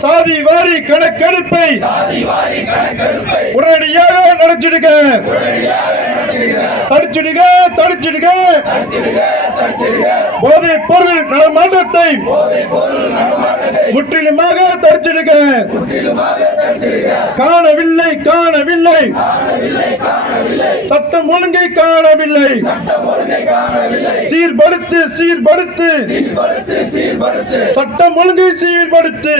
சாதி வாரி கணக்கெடுப்பை உடனடியாக நடத்திடுக. தடுத்திடுக. போதைப் பொருள் நடமாட்டத்தை முற்றிலுமாக தடுத்திடுக. காணவில்லை சட்டம் ஒழுங்கை காணவில்லை. சீர்படுத்து சட்டம் ஒழுங்கை சீர்படுத்து.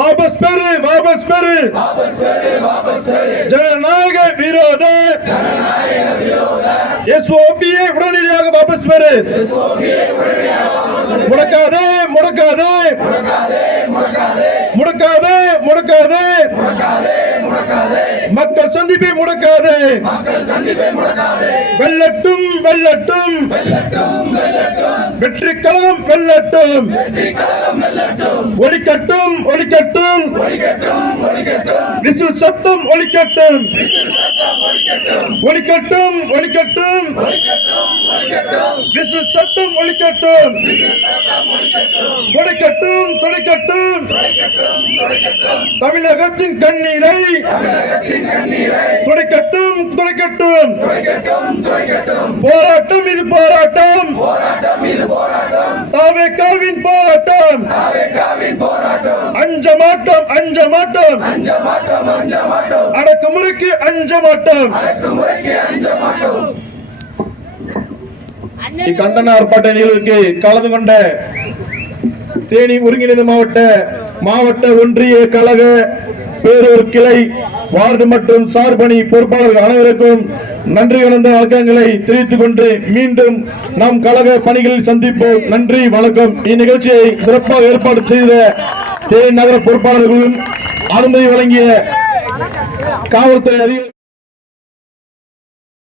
வாபஸ் பெறு ஜனநாயக விரோத SOPயை உடனடியாக வாபஸ் பெறு. முடக்காதே. மக்கள் சந்திப்பை முடக்காதே. வெல்லட்டும் வெற்றி கழகம் வெல்லட்டும். ஒலிக்கட்டும் விசில் சத்தம் ஒலிக்கட்டும். விசில் சத்தம் ஒலிக்கட்டும். துடைக்கட்டும் தமிழகத்தின் கண்ணீரை துடைக்கட்டும். போராட்டம் இது போராட்டம். தாவேகாவின் போராட்டம். அஞ்ச மாட்டோம். அடக்குமுறைக்கு அஞ்ச மாட்டோம். இக்கண்டன ஆர்ப்பாட்ட நிகழ்வுக்கு கலந்து கொண்ட தேனி ஒருங்கிணைந்த மாவட்ட ஒன்றிய கழக பேரூர் கிளை வார்டு மற்றும் சார்பணி பொறுப்பாளர்கள் அனைவருக்கும் நன்றி கலந்த வணக்கங்களை தெரிவித்துக் கொண்டு மீண்டும் நம் கழக பணிகளில் சந்திப்போம். நன்றி, வணக்கம். இந்நிகழ்ச்சியை சிறப்பாக ஏற்பாடு செய்த தேனி நகர பொறுப்பாளர்களும் அனுமதி வழங்கிய காவல்துறை அதிகாரி